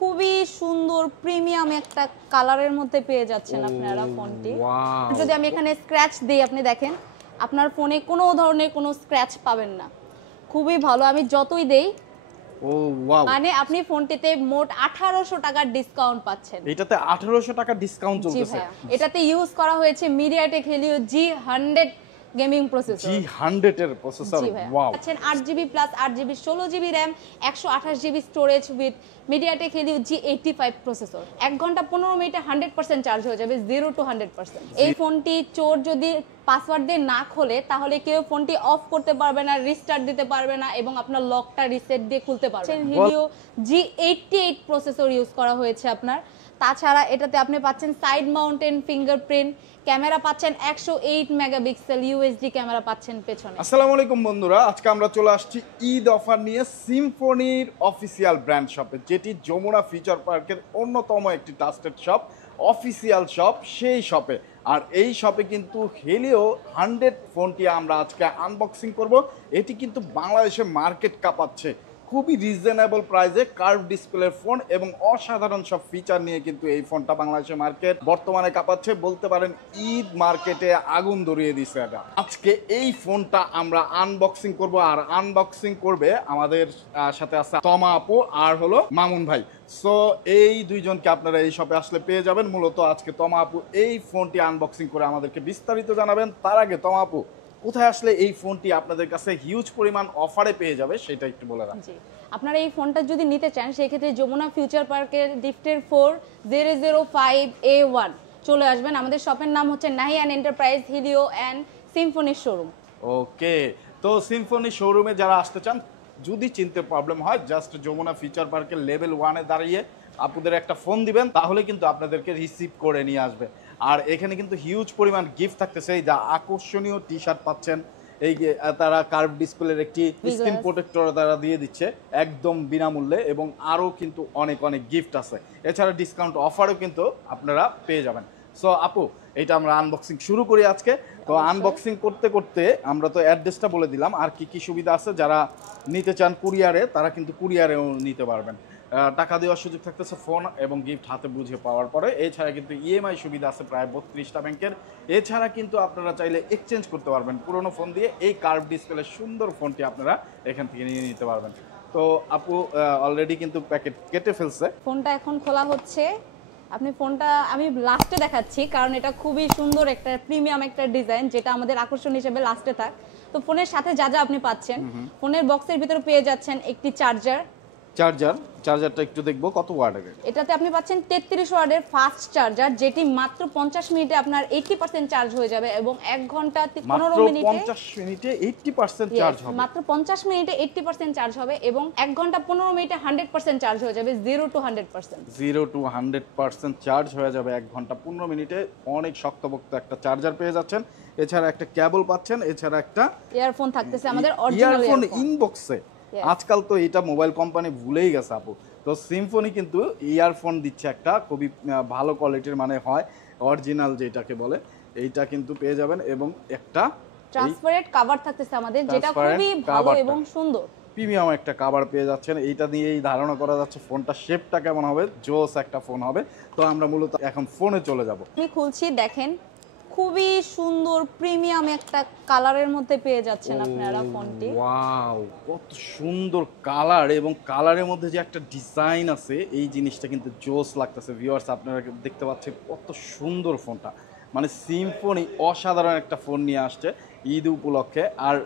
খুবই সুন্দর প্রিমিয়াম একটা কালারের মধ্যে পেয়ে যাচ্ছেন আপনারা ফোনটি। যদি আমি এখানে স্ক্র্যাচ দেই, আপনি দেখেন আপনার ফোনে কোনো ধরনের কোনো স্ক্র্যাচ পাবেন না। খুবই ভালো, আমি যতই দেই মানে আপনি ফোনটিতে মোট 1800 টাকার ডিসকাউন্ট পাচ্ছেন। এটাতে 1800 টাকা ডিসকাউন্ট চলতেছে। এটাতে ইউজ করা হয়েছে MediaTek Helio G100 gaming processor. G100 এর প্রসেসর। ওয়াও, আছেন 8GB plus 8GB 16GB RAM 128GB storage with MediaTek Helio G85 processor. 1 ঘন্টা 15 মিনিটে 100% চার্জ হয়ে যাবে 0 to 100%। এই ফোনটি চোর যদি পাসওয়ার্ড দিয়ে না খোলে তাহলে কেউ ফোনটি অফ করতে পারবে না, রিস্টার্ট দিতে পারবে না এবং আপনার লকটা রিসেট দিয়ে খুলতে পারবে না। Helio G88 প্রসেসর ইউজ করা হয়েছে আপনার। তাছাড়া এটাতে আপনি পাচ্ছেন সাইড মাউন্টেন ফিঙ্গারপ্রিন্ট ক্যামেরা, পাচ্ছেন 108 মেগাপিক্সেল ইউএসডি ক্যামেরা পাচ্ছেন পেছনে। আসসালামু আলাইকুম বন্ধুরা, আজকে আমরা চলে আসছি ঈদ অফার নিয়ে সিম্ফনির অফিসিয়াল ব্র্যান্ড শপে, যেটি যমুনা ফিউচার পার্কের অন্যতম একটি ট্রাস্টেড শপ, অফিসিয়াল শপ। সেই শপে আর এই শপে কিন্তু হেলিও 100 ফোনটি আমরা আজকে আনবক্সিং করব। এটি কিন্তু বাংলাদেশে মার্কেট কাঁপাচ্ছে, খুবই রিজনেবল প্রাইসে কার্ভ ডিসপ্লের ফোন এবং অসাধারণ সব ফিচার নিয়ে কিন্তু এই ফোনটা বাংলাদেশের মার্কেট বর্তমানে কাঁপাচ্ছে, বলতে পারেন ঈদ মার্কেটে আগুন ধরিয়ে দিছে এটা। আজকে এই ফোনটা আমরা আনবক্সিং করব, আর আনবক্সিং করবে আমাদের সাথে আছে তমা আপু আর হলো মামুন ভাই। সো এই দুইজনকে আপনারা এই শপে আসলে পেয়ে যাবেন। মূলত আজকে তমা আপু এই ফোনটি আনবক্সিং করে আমাদেরকে বিস্তারিত জানাবেন। তার আগে তমা আপু, কোথায় আসলে এই ফোনটি আপনাদের কাছে হিউজ পরিমাণ অফারে পেয়ে যাবে সেটা একটু বলে রাখুন। জি, আপনারা এই ফোনটা যদি নিতে চান সেক্ষেত্রে যমুনা ফিউচার পার্কের ডিফটের 4005A1 চলে আসবেন। আমাদের শপের নাম হচ্ছে Nahiyan enterprise Helio and Symphony showroom. Okay, তো সিম্ফনি শোরুমে যারা আসতে চান, যদি চিনতে প্রবলেম হয়, জাস্ট যমুনা ফিউচার পার্কের লেভেল 1-এ দাঁড়িয়ে আপুদের একটা ফোন দিবেন, তাহলে কিন্তু আপনাদেরকে রিসিভ করে নিয়ে আসবে। আর এখানে কিন্তু হিউজ পরিমাণ গিফট থাকতেছে, এই যা আকর্ষণীয় টি শার্ট পাচ্ছেন, এই তারা কার্ভ ডিসপ্লের একটি স্ক্রিন প্রোটেক্টর তারা দিয়ে দিচ্ছে একদম বিনামূল্যে, এবং আরও কিন্তু অনেক অনেক গিফট আছে। এছাড়া ডিসকাউন্ট অফারও কিন্তু আপনারা পেয়ে যাবেন। সো আপু, এটা আমরা আনবক্সিং শুরু করি আজকে। তো আনবক্সিং করতে করতে আমরা তো অ্যাড্রেসটা বলে দিলাম, আর কি কি সুবিধা আছে। যারা নিতে চান কুরিয়ারে, তারা কিন্তু কুরিয়ারেও নিতে পারবেন। টাকা দেওয়ার সুযোগ থাকতেছে ফোন এবং গিফট হাতে বুঝে পাওয়ার পরে। এছাড়া কিন্তু ইএমআই সুবিধা আছে প্রায় 32টা ব্যাংকের। এছাড়া কিন্তু আপনারা চাইলে এক্সচেঞ্জ করতে পারবেন পুরোনো ফোন দিয়ে। এই কার্ভ ডিসপ্লের সুন্দর ফোনটি আপনারা এখান থেকে নিয়ে নিতে পারবেন। তো আপু অলরেডি কিন্তু প্যাকেট কেটে ফেলছে, ফোনটা এখন খোলা হচ্ছে। আপনি ফোনটা আমি লাস্টে দেখাচ্ছি কারণ এটা খুবই সুন্দর একটা প্রিমিয়াম একটা ডিজাইন, যেটা আমাদের আকর্ষণ হিসেবে লাস্টে থাক। তো ফোনের সাথে যা যা আপনি পাচ্ছেন, ফোনের বক্সের ভিতরে পেয়ে যাচ্ছেন একটি চার্জারটা একটু দেখবো কত ওয়াটের। এটাতে আপনি পাচ্ছেন 33 ওয়াটের ফাস্ট চার্জার, যেটি মাত্র 50 মিনিটে আপনার 80% চার্জ হয়ে যাবে এবং 1 ঘন্টা 15 মিনিটে 50 মিনিটে 80% চার্জ হবে। মাত্র 50 মিনিটে 80% চার্জ হবে এবং 1 ঘন্টা 15 মিনিটে 100% চার্জ হয়ে যাবে 0 to 100%। 0 to 100% চার্জ হয়ে যাবে 1 ঘন্টা 15 মিনিটে। অনেক শক্তপোক্ত একটা চার্জার পেয়ে যাচ্ছেন। এছাড়া একটা কেবল পাচ্ছেন, এছাড়া একটা ইয়ারফোন থাকতেছে আমাদের অরিজিনাল ইয়ারফোন ইনবক্সে। আজকাল তো এটা মোবাইল কোম্পানি ভুলেই গেছে আপু। তো সিম্ফনি কিন্তু ইয়ারফোন দিচ্ছে একটা খুবই ভালো কোয়ালিটির, মানে হয় অরিজিনাল যেটাকে বলে, এইটা কিন্তু পেয়ে যাবেন। এবং একটা ট্রান্সপারেন্ট কভার থাকতেছে আমাদের, যেটা খুবই ভালো এবং সুন্দর প্রিমিয়াম একটা কভার পেয়ে যাচ্ছেন। এইটা নিয়েই ধারণা করা যাচ্ছে ফোনটা শেপটা কেমন হবে, জোস একটা ফোন হবে। তো আমরা মূলত এখন ফোনে চলে যাব। আমি খুলছি, দেখেন খুবই সুন্দর প্রিমিয়াম একটা কালারের মধ্যে পেয়ে যাচ্ছেন আপনারা ফোনটি। ওয়াও, কত সুন্দর কালার, এবং কালারের মধ্যে যে একটা ডিজাইন আছে, এই জিনিসটা কিন্তু জোস লাগতেছে। ভিউয়ার্স, আপনারা দেখতে পাচ্ছেন কত সুন্দর ফোনটা। মানে সিম্ফনি অসাধারণ একটা ফোন নিয়ে আসছে ঈদ উপলক্ষে। আর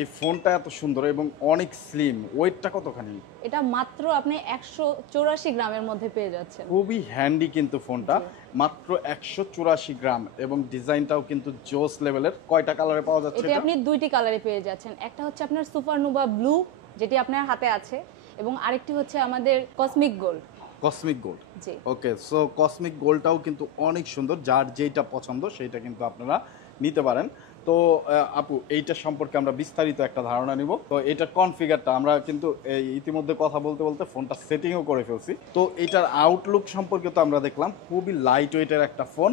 এই ফোনটা এত সুন্দর এবং অনেক স্লিম। ওয়েটটা কতখানি? এটা মাত্র আপনি 184 গ্রামের মধ্যে পেয়ে যাচ্ছেন। খুবই হ্যান্ডি কিন্তু ফোনটা, মাত্র 184 গ্রাম, এবং ডিজাইনটাও কিন্তু জোস লেভেলের। কয়টা কালারে পাওয়া যাচ্ছে এটা? আপনি দুইটি কালারে পেয়ে যাচ্ছেন। একটা হচ্ছে আপনার সুপারনোভা ব্লু, যেটি আপনার হাতে আছে, এবং আরেকটি হচ্ছে আমাদের কসমিক গোল্ড। কসমিক গোল্ড, জি ওকে। সো কসমিক গোল্ডটাও কিন্তু অনেক সুন্দর, যার যেটা পছন্দ সেইটা কিন্তু আপনারা নিতে পারেন। তো আপু, এইটা সম্পর্কে আমরা বিস্তারিত একটা ধারণা নিব। তো এটার কনফিগারটা আমরা কিন্তু ইতিমধ্যে কথা বলতে বলতে ফোনটা সেটিংও করে ফেলছি। তো এটার আউটলুক সম্পর্কে তো আমরা দেখলাম, খুবই লাইট ওয়েটের একটা ফোন।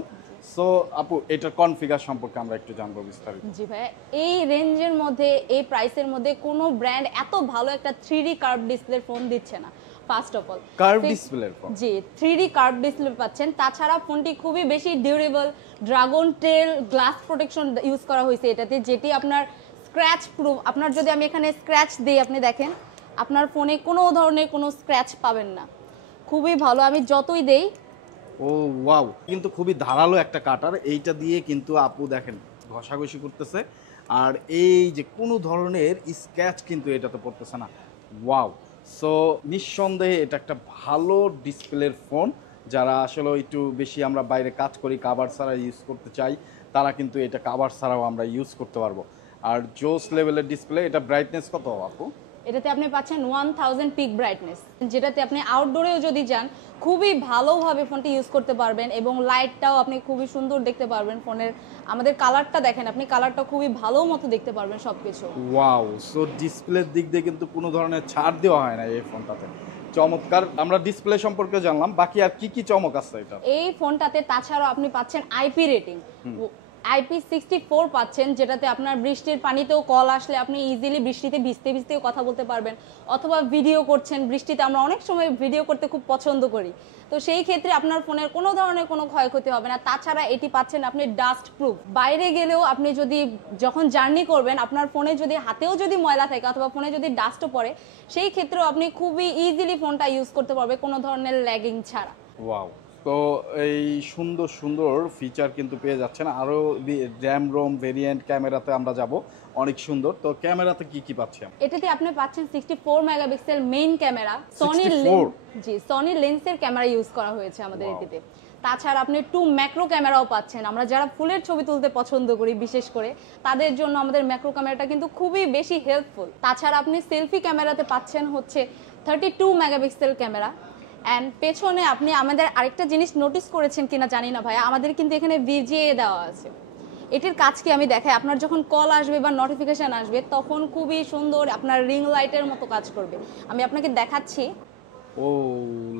সো আপু, এটার কনফিগার সম্পর্কে আমরা একটু জানবো বিস্তারিত। জি ভাই, এই রেঞ্জের মধ্যে এই প্রাইসের মধ্যে কোনো ব্র্যান্ড এত ভালো একটা 3D কার্ভ ডিসপ্লে ফোন দিচ্ছে না। ফার্স্ট অফ অল কার্ভ ডিসপ্লের ফোন। জি 3D কার্ভ ডিসপ্লে পাচ্ছেন। তাছাড়া ফোনটি খুবই বেশি ডিউরেবল, ড্রাগন টেল গ্লাস প্রোটেকশন ইউজ করা হয়েছে এটাতে, যেটি আপনার স্ক্র্যাচ প্রুফ। আপনার যদি আমি এখানে স্ক্র্যাচ দিই, আপনি দেখেন আপনার ফোনে কোনো ধরনের কোনো স্ক্র্যাচ পাবেন না, খুবই ভালো। আমি যতই দেই, ও ওয়াও, কিন্তু খুবই ধারালো একটা কাটার, এইটা দিয়ে কিন্তু আপু দেখেন ঘষাঘষি করতেছে, আর এই যে কোনো ধরনের স্ক্র্যাচ কিন্তু এটাতে পড়তেছে না। ওয়াও, সো নিঃসন্দেহে এটা একটা ভালো ডিসপ্লের ফোন। যারা আসলে একটু বেশি আমরা বাইরে কাজ করি, কাভার ছাড়া ইউজ করতে চাই, তারা কিন্তু এটা কাভার ছাড়াও আমরা ইউজ করতে পারবো। আর জোস লেভেলের ডিসপ্লে। এটা ব্রাইটনেস কত আপু? এটাতে আপনি পাচ্ছেন 1000 পিক ব্রাইটনেস, যেটাতে আপনি আউটডোরেও যদি যান খুবই ভালোভাবে ফোনটি ইউজ করতে পারবেন, এবং লাইটটাও আপনি খুবই সুন্দর দেখতে পারবেন। ফোনের আমাদের কালারটা দেখেন, আপনি কালারটা খুবই ভালো মতো দেখতে পারবেন সবকিছু। ওয়াও, সো ডিসপ্লের দিক দিয়ে কিন্তু কোনো ধরনের ছাড় দেওয়া হয় না এই ফোনটাতে। চমৎকার। আমরা ডিসপ্লে সম্পর্কে জানলাম, বাকি আর কি কি চমক আছে এটা? এই ফোনটাতে তাছাড়াও আপনি পাচ্ছেন আইপি রেটিং, IP64 পাচ্ছেন, যেটাতে আপনার বৃষ্টির পানিতেও কল আসলে আপনি ইজিলি বৃষ্টিতে ভিজতে ভিজতেও কথা বলতে পারবেন, অথবা ভিডিও করছেন বৃষ্টিতে। আমরা অনেক সময় ভিডিও করতে খুব পছন্দ করি, তো সেই ক্ষেত্রে আপনার ফোনের কোনো ধরনের কোনো ক্ষয়ক্ষতি হবে না। তাছাড়া এটি পাচ্ছেন আপনি ডাস্ট প্রুফ। বাইরে গেলেও আপনি যদি যখন জার্নি করবেন, আপনার ফোনে যদি হাতেও যদি ময়লা থাকে অথবা ফোনে যদি ডাস্টও পড়ে, সেই ক্ষেত্রেও আপনি খুবই ইজিলি ফোনটা ইউজ করতে পারবেন কোনো ধরনের ল্যাগিং ছাড়া। ওয়াও, তো এই সুন্দর সুন্দর ফিচার কিন্তু পেয়ে যাচ্ছেন। আরও র্যাম রোম ভেরিয়েন্ট, ক্যামেরাতে আমরা যাব, অনেক সুন্দর। তো ক্যামেরাতে কি কি পাচ্ছেন? এটাতে আপনি পাচ্ছেন 64 মেগাপিক্সেল মেইন ক্যামেরা, সনি 64? জি সনি লেন্সের ক্যামেরা ইউজ করা হয়েছে আমাদের এটিতে। তাছাড়া আপনি 2 ম্যাক্রো ক্যামেরাও পাচ্ছেন। আমরা যারা ফুলের ছবি তুলতে পছন্দ করি বিশেষ করে, তাদের জন্য আমাদের ম্যাক্রো ক্যামেরাটা কিন্তু খুবই বেশি হেল্পফুল। তাছাড়া আপনি সেলফি ক্যামেরাতে পাচ্ছেন হচ্ছে 32 মেগাপিক্সেল ক্যামেরা। অ্যান্ড পেছনে আপনি আমাদের আরেকটা জিনিস নোটিস করেছেন কিনা জানি না ভাইয়া, আমাদের কিন্তু এখানে ভিজিএ দেওয়া আছে। এটির কাজ কি আমি দেখাই, আপনার যখন কল আসবে বা নোটিফিকেশন আসবে তখন খুবই সুন্দর আপনার রিং লাইটের মতো কাজ করবে। আমি আপনাকে দেখাচ্ছি। ও,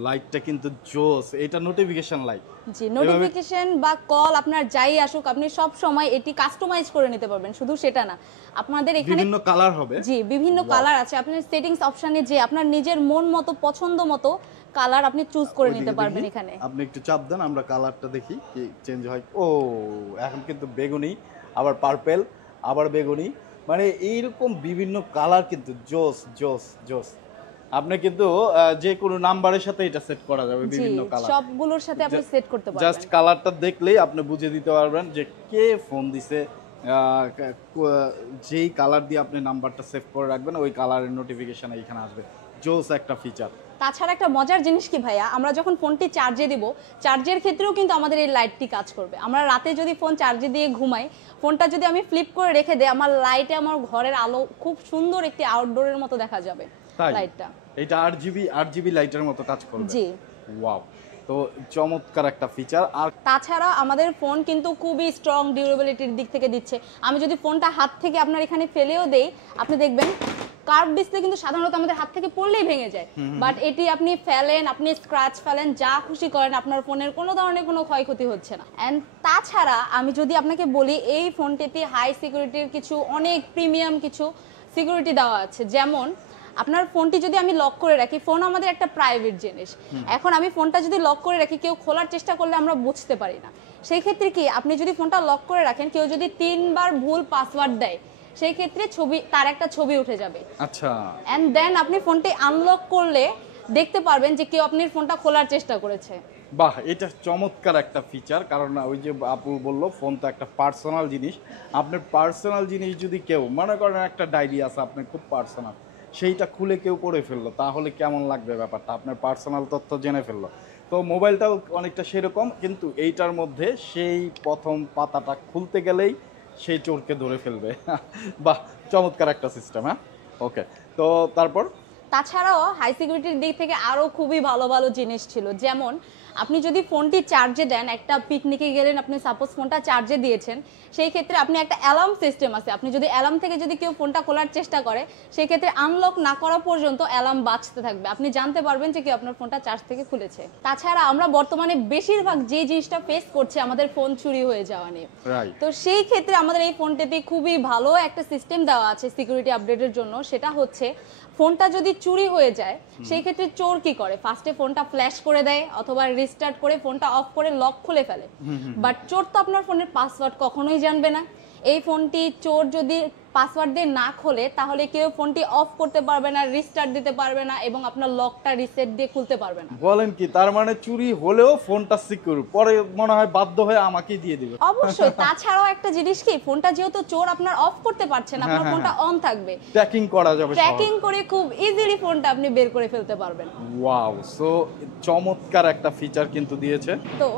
লাইটটা কিন্তু জোস, এটা নোটিফিকেশন লাইট। জি, নোটিফিকেশন বা কল আপনার যাই আসুক, আপনি সব সময় এটি কাস্টমাইজ করে নিতে পারবেন। শুধু সেটা না, আপনাদের এখানে বিভিন্ন কালার হবে। জি বিভিন্ন কালার আছে। আপনি সেটিংস অপশনে যে আপনার নিজের মন মতো পছন্দ মতো কালার আপনি চুজ করে নিতে পারবেন। এখানে আপনি একটু চাপ দেন, আমরা কালারটা দেখি কি চেঞ্জ হয়। ও, এখন কিন্তু বেগুনি, আবার পার্পেল, আবার বেগুনি, মানে এইরকম বিভিন্ন কালার কিন্তু জোস জোস জোস। আপনি কিন্তু যে কোনো নাম্বারের সাথে এটা সেট করা যাবে, বিভিন্ন কালার সবগুলোর সাথে আপনি সেট করতে পারবেন। জাস্ট কালারটা দেখলেই আপনি বুঝে দিতে পারবেন যে কে ফোন দিছে। যেই কালার দিয়ে আপনি নাম্বারটা সেভ করে রাখবেন, ওই কালারের নোটিফিকেশন এখানে আসবে। জোস একটা ফিচার। তাছাড়া একটা মজার জিনিস কি ভাইয়া, আমরা যখন ফোনটি চার্জে দিব, চার্জের ক্ষেত্রেও কিন্তু আমাদের এই লাইটটি কাজ করবে। আমরা রাতে যদি ফোন চার্জে দিয়ে ঘুমাই, ফোনটা যদি আমি ফ্লিপ করে রেখে দেই, আমার লাইটে আমার ঘরের আলো খুব সুন্দর একটি আউটডোরের মতো দেখা যাবে লাইটটা। এটা 8GB লাইটের মতো কাজ করবে। জি ওয়াও, তো চমৎকার একটা ফিচার। আর তাছাড়া আমাদের ফোন কিন্তু খুবই স্ট্রং ডিউরেবিলিটির দিক থেকে দিচ্ছে। আমি যদি ফোনটা হাত থেকে আপনার এখানে ফেলেও দেই, আপনি দেখবেন কার্ভ ডিসপ্লে কিন্তু সাধারণত আমাদের হাত থেকে পড়লেই ভেঙে যায়, বাট এটি আপনি ফেলেন, আপনি স্ক্র্যাচ ফেলেন, যা খুশি করেন, আপনার ফোনের কোনো ধরনের কোনো ক্ষয়ক্ষতি হচ্ছে না। অ্যান্ড তাছাড়া আমি যদি আপনাকে বলি, এই ফোনটিতে হাই সিকিউরিটির কিছু অনেক প্রিমিয়াম কিছু সিকিউরিটি দেওয়া আছে। যেমন আপনার ফোনটি যদি আমি লক করে রাখি, ফোন আমাদের একটা প্রাইভেট জিনিস, এখন আমি ফোনটা যদি লক করে রাখি, কেউ খোলার চেষ্টা করলে আমরা বুঝতে পারি না। সেই ক্ষেত্রে কি, আপনি যদি ফোনটা লক করে রাখেন, কেউ যদি 3 বার ভুল পাসওয়ার্ড দেয়, সেই ক্ষেত্রে তার একটা ছবি উঠে যাবে। আচ্ছা, এন্ড দেন আপনি ফোনটি আনলক করলে দেখতে পারবেন যে কেউ আপনার ফোনটা খোলার চেষ্টা করেছে। বাহ, এটা চমৎকার একটা ফিচার। কারণ ওই যে আপু বললো, ফোন তো একটা পার্সোনাল জিনিস। আপনার পার্সোনাল জিনিস যদি কেউ, মনে করেন একটা ডায়েরি আছে আপনার খুব পার্সোনাল, সেইটা খুলে কেউ পড়ে ফেললো, তাহলে কেমন লাগবে ব্যাপারটা? আপনার পার্সোনাল তথ্য জেনে ফেললো। তো মোবাইলটাও অনেকটা সেরকম, কিন্তু এইটার মধ্যে সেই প্রথম পাতাটা খুলতে গেলেই সেই চোরকে ধরে ফেলবে। বাহ, চমৎকার একটা সিস্টেম। হ্যাঁ, ওকে। তো তাছাড়াও হাই সিকিউরিটির দিক থেকে আরও খুবই ভালো ভালো জিনিস ছিল। যেমন আপনি যদি ফোনটি চার্জে দেন, একটা পিকনিকে গেলেন, আপনি সাপোজ ফোনটা চার্জে দিয়েছেন, সেই ক্ষেত্রে আপনি একটা অ্যালার্ম সিস্টেম আছে, আপনি যদি অ্যালার্ম থেকে যদি কেউ ফোনটা খোলার চেষ্টা করে, সেই ক্ষেত্রে আনলক না করা পর্যন্ত অ্যালার্ম বাজতে থাকবে, আপনি জানতে পারবেন যে কেউ আপনার ফোনটা চার্জ থেকে খুলেছে। তাছাড়া আমরা বর্তমানে বেশিরভাগ যে জিনিসটা ফেস করছি, আমাদের ফোন চুরি হয়ে যাওয়া নিয়ে। তো সেই ক্ষেত্রে আমাদের এই ফোনটিতে খুবই ভালো একটা সিস্টেম দেওয়া আছে সিকিউরিটি আপডেটের জন্য। সেটা হচ্ছে ফোনটা যদি চুরি হয়ে যায় সেই ক্ষেত্রে চোর কি করে, ফার্স্টে ফোনটা ফ্ল্যাশ করে দেয় অথবা রিস্টার্ট করে ফোনটা অফ করে লক খুলে ফেলে। বাট চোর তো আপনার ফোনের পাসওয়ার্ড কখনোই জানবে না। এই ফোনটি চোর যদি পাসওয়ার্ড দিয়ে না খোলে তাহলে কেউ ফোনটি অফ করতে পারবে না, রিস্টার্ট দিতে পারবে না এবং আপনার লকটা রিসেট দিয়ে খুলতে পারবে না। বলেন কি, তার মানে চুরি হলেও ফোনটা সিকিউর, পরে মনে হয় বাধ্য হয়ে আমাকেই দিয়ে দিবে। অবশ্যই। তাছাড়াও একটা জিনিস কি, ফোনটা যেহেতু চোর আপনার অফ করতে পারছে না, আপনার ফোনটা অন থাকবে, ট্র্যাকিং করা যাবে, ট্র্যাকিং করে খুব ইজিলি ফোনটা আপনি বের করে ফেলতে পারবেন। ওয়াও, সো চমৎকার একটা ফিচার কিন্তু দিয়েছে। তো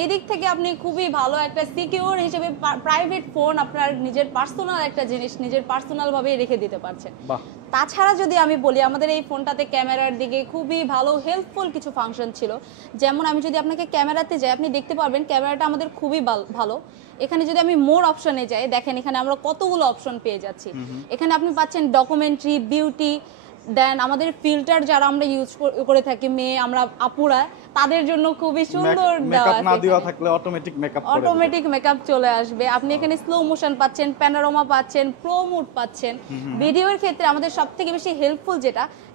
এই দিক থেকে আপনি খুবই ভালো একটা সিকিউর হিসেবে প্রাইভেট ফোন, আপনার নিজের পার্সোনাল একটা জিনিস নিজের পার্সোনাল ভাবে রেখে দিতে পারছেন। বাহ। তাছাড়া যদি আমি বলি, আমাদের এই ফোনটাতে ক্যামেরার দিকে খুবই ভালো হেল্পফুল কিছু ফাংশন ছিল। যেমন আমি যদি আপনাকে ক্যামেরাতে যাই, আপনি দেখতে পারবেন ক্যামেরাটা আমাদের খুবই ভালো। এখানে যদি আমি মোর অপশনে যাই, দেখেন এখানে আমরা কতগুলো অপশন পেয়ে যাচ্ছি। এখানে আপনি পাচ্ছেন ডকুমেন্টারি, বিউটি, দেন আমাদের ফিল্টার যারা আমরা ইউজ করে থাকি মেয়ে আমরা আপুরা, তাদের জন্য খুবই সুন্দর মেকআপ না দেওয়া থাকলে অটোমেটিক মেকআপ চলে আসবে। আপনি এখানে স্লো মোশন পাচ্ছেন, প্যানোরামা পাচ্ছেন, প্রো মোড পাচ্ছেন। ভিডিওর ক্ষেত্রে আমাদের সবথেকে বেশি হেল্পফুল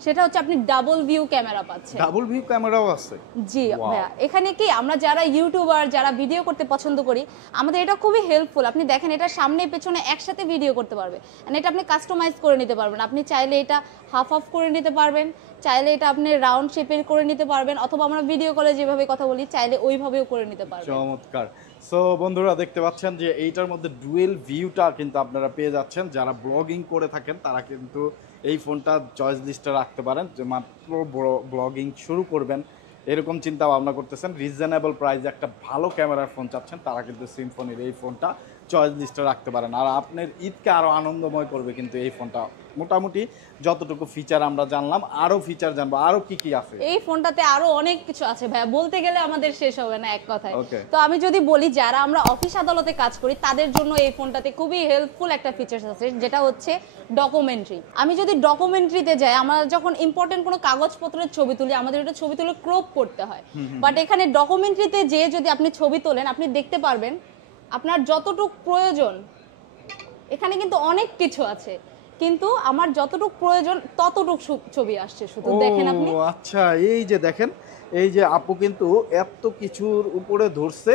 সেটা হচ্ছে আপনি ডাবল ভিউ ক্যামেরা পাচ্ছেন। ডাবল ভিউ ক্যামেরাও আছে? জি ভাইয়া, এখানে কি আমরা যারা ইউটিউবার যারা ভিডিও করতে পছন্দ করি, আমাদের এটা খুবই হেল্পফুল। আপনি দেখেন এটা সামনে পেছনে একসাথে ভিডিও করতে পারবে, এটা আপনি কাস্টমাইজ করে নিতে পারবেন। আপনি চাইলে এটা হাফ অফ করে নিতে পারবেন, চাইলে এটা আপনি রাউন্ড শেপের করে নিতে পারবেন, অথবা আমরা ভিডিও কলে যেভাবে কথা বলি চাইলে ওইভাবেও করে নিতে পারবেন। চমৎকার। সো বন্ধুরা দেখতে পাচ্ছেন যে এইটার মধ্যে ডুয়েল ভিউটা কিন্তু আপনারা পেয়ে যাচ্ছেন। যারা ব্লগিং করে থাকেন তারা কিন্তু এই ফোনটা চয়েস লিস্টে রাখতে পারেন, যে মাত্র ব্লগিং শুরু করবেন এরকম চিন্তা ভাবনা করতেছেন, রিজনেবল প্রাইসে একটা ভালো ক্যামেরার ফোন চাচ্ছেন, তারা কিন্তু সিম্ফনির এই ফোনটা চয়েস লিস্টে রাখতে পারেন। আর আপনার ঈদকে আরও আনন্দময় করবে কিন্তু এই ফোনটা। মোটামুটি যতটুকু ফিচার আমরা জানলাম, আরো ফিচার জানবো, আরো কি কি আছে এই ফোনটাতে। আরো অনেক কিছু আছে ভাইয়া, বলতে গেলে আমাদের শেষ হবে না এক কথায়। তো আমি যদি বলি, যারা আমরা অফিস আদালতে কাজ করি তাদের জন্য এই ফোনটাতে খুবই হেল্পফুল একটা ফিচার্স আছে, যেটা হচ্ছে ডকুমেন্টারি। আমি যদি ডকুমেন্টারিতে যাই, আমরা যখন ইম্পর্টেন্ট কোনো কাগজপত্রের ছবি তুলি, আমাদের ওটা ছবি তুলে ক্রপ করতে হয়। বাট এখানে ডকুমেন্টারিতে যে যদি আপনি ছবি তোলেন, আপনি দেখতে পারবেন আপনার যতটুকু প্রয়োজন। এখানে কিন্তু অনেক কিছু আছে, কিন্তু আমার যতটুকু প্রয়োজন ততটুকু ছবি আসছে শুধু। দেখেন আপনি। আচ্ছা, এই যে দেখেন, এই যে আপু কিন্তু এত কিছুর উপরে ধরছে,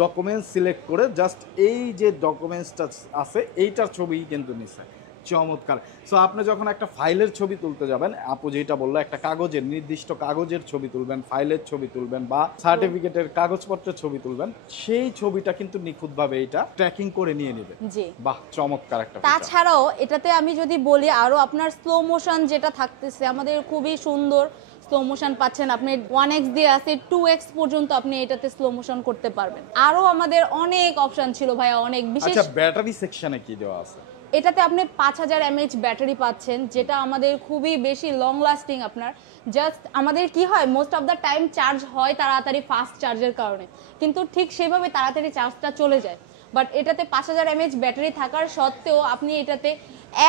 ডকুমেন্টস সিলেক্ট করে জাস্ট এই যে ডকুমেন্টসটা আছে এইটার ছবি কিন্তু নিছে। চমৎকার। সো আপনি যখন একটা ফাইলের ছবি তুলতে যাবেন, আপু যেটা বললো, একটা কাগজের নির্দিষ্ট কাগজের ছবি তুলবেন, ফাইলের ছবি তুলবেন বা সার্টিফিকেটের কাগজপত্রের ছবি তুলবেন, সেই ছবিটা কিন্তু নিখুঁতভাবে এটা ট্র্যাকিং করে নিয়ে নেবে। জি, বাহ, চমৎকার একটা। তাছাড়াও এটাতে আমি যদি বলি, আরো আপনার স্লো মোশন যেটা থাকতেছে, আমাদের খুবই সুন্দর স্লো মোশন পাচ্ছেন। আপনি 1x দিয়ে আছে 2x পর্যন্ত আপনি এটাতে স্লো মোশন করতে পারবেন। আরো আমাদের অনেক অপশন ছিল ভাইয়া, অনেক বিশেষ। আচ্ছা, ব্যাটারি সেকশনে কি দেওয়া আছে? এটাতে আপনি 5000 mAh ব্যাটারি পাচ্ছেন, যেটা আমাদের খুবই বেশি লং লাস্টিং। আপনার জাস্ট আমাদের কি হয়, most of the time charge হয় তাড়াতাড়ি ফাস্ট চার্জের কারণে, কিন্তু ঠিক সেভাবে তাড়াতাড়ি চার্জটা চলে যায়। বাট এটাতে 5000 mAh ব্যাটারি থাকার সত্ত্বেও আপনি এটাতে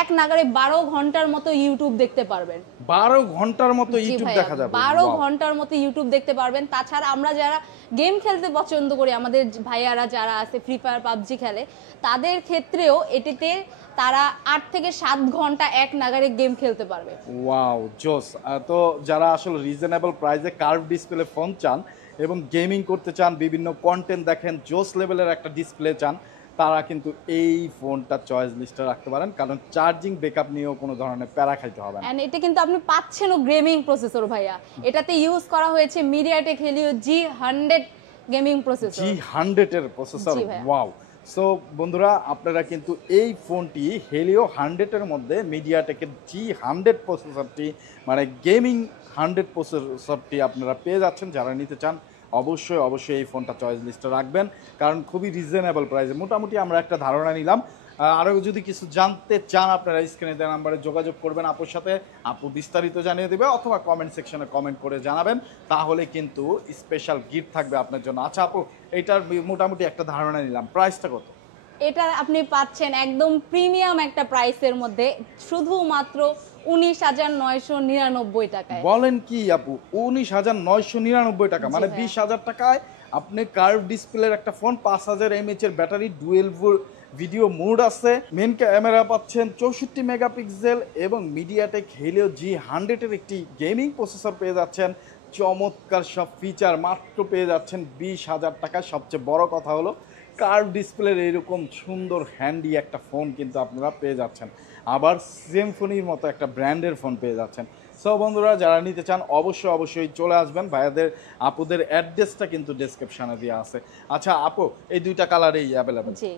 এক নাগাড়ে 12 ঘন্টার মতো ইউটিউব দেখতে পারবেন। 12 ঘন্টার মতো ইউটিউব দেখা যাবে? 12 ঘন্টার মতো ইউটিউব দেখতে পারবেন। তাছাড়া আমরা যারা গেম খেলতে পছন্দ করি, আমাদের ভাইয়ারা যারা আছে ফ্রি ফায়ার পাবজি খেলে, তাদের ক্ষেত্রেও এটিতে তারা 8 থেকে 7 ঘন্টা এক নাগাড়ে গেম খেলতে পারবে। ওয়াও, জোস। তো যারা আসলে রিজনেবল প্রাইসে কার্ভ ডিসপ্লে ফোন চান এবং গেমিং করতে চান, বিভিন্ন কন্টেন্ট দেখেন, জোস লেভেলের একটা ডিসপ্লে চান, তারা কিন্তু এই ফোনটা চয়েস লিস্টে রাখতে পারেন, কারণ চার্জিং ব্যাকআপ নিয়েও কোনো ধরনের প্যারা খাইতে হবে না। এন্ড এটা কিন্তু আপনি পাচ্ছেনও গেমিং প্রসেসর ভাইয়া। এটাতে ইউজ করা হয়েছে MediaTek Helio G100 gaming processor. G100 এর প্রসেসর, ওয়াও। সো বন্ধুরা, আপনারা কিন্তু এই ফোনটি Helio 100 এর মধ্যে মিডিয়াটেকের G100 প্রসেসরটি, মানে গেমিং 100 প্রসেসরটি আপনারা পেয়ে যাচ্ছেন। যারা নিতে চান অবশ্যই অবশ্যই এই ফোনটা চয়েস লিস্টে রাখবেন, কারণ খুবই রিজনেবল প্রাইসে। মোটামুটি আমরা একটা ধারণা নিলাম। আরও যদি কিছু জানতে চান, আপনারা স্ক্রিনে দেওয়া নাম্বারে যোগাযোগ করবেন আপুর সাথে, আপু বিস্তারিত জানিয়ে দেবে, অথবা কমেন্ট সেকশনে কমেন্ট করে জানাবেন, তাহলে কিন্তু স্পেশাল গিফট থাকবে আপনার জন্য। আচ্ছা আপু, এইটার মোটামুটি একটা ধারণা নিলাম, প্রাইসটা কত? এটা আপনি পাচ্ছেন একদম প্রিমিয়াম একটা প্রাইসের মধ্যে, শুধুমাত্র 19,999 টাকায়। বলেন কি আপু, 19,999 টাকা? মানে 20,000 টাকায় আপনি কার্ভ ডিসপ্লের একটা ফোন, 5000 mAh এর ব্যাটারি, ভিডিও মোড আছে, মেন ক্যামেরা পাচ্ছেন 64 মেগাপিক্সেল এবং মিডিয়াটেক হেলিও G100 এর একটি গেমিং প্রসেসর পেয়ে যাচ্ছেন। চমৎকার সব ফিচার মাত্র পেয়ে যাচ্ছেন 20,000 টাকায়। সবচেয়ে বড় কথা হলো কার্ভ ডিসপ্লের এরকম সুন্দর হ্যান্ডি একটা ফোন কিন্তু আপনারা পেয়ে যাচ্ছেন, আবার সিম্ফনির মতো একটা ব্র্যান্ডের ফোন পেয়ে যাচ্ছেন। সো বন্ধুরা, যারা নিতে চান অবশ্যই চলে আসবেন। ভাইয়াদের আপুদের অ্যাড্রেসটা কিন্তু ডেসক্রিপশনে দেওয়া আছে। আচ্ছা আপু, এই দুইটা কালারেই অ্যাভেলেবেল? জি,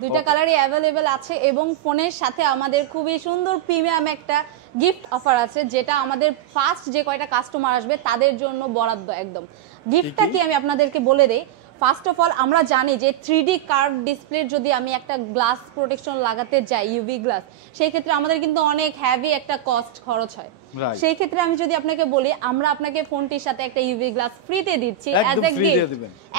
দুইটা কালারই অ্যাভেলেবেল আছে এবং ফোনের সাথে আমাদের খুবই সুন্দর প্রিমিয়াম একটা গিফট অফার আছে, যেটা আমাদের ফার্স্ট যে কয়টা কাস্টমার আসবে তাদের জন্য বরাদ্দ একদম। গিফটটা কি আমি আপনাদেরকে বলে দেই। ফার্স্ট অফ অল, আমরা জানি যে 3D কার্ভ ডিসপ্লের যদি আমি একটা গ্লাস প্রোটেকশন লাগাতে যাই, ইউভি গ্লাস, সেই ক্ষেত্রে আমাদের কিন্তু অনেক হ্যাভি একটা কস্ট খরচ হয়। সেই ক্ষেত্রে আমি যদি আপনাকে বলি, আমরা আপনাকে ফোনটির সাথে একটা ইউভি গ্লাস ফ্রিতে দিচ্ছি অ্যাজ এ গিফট,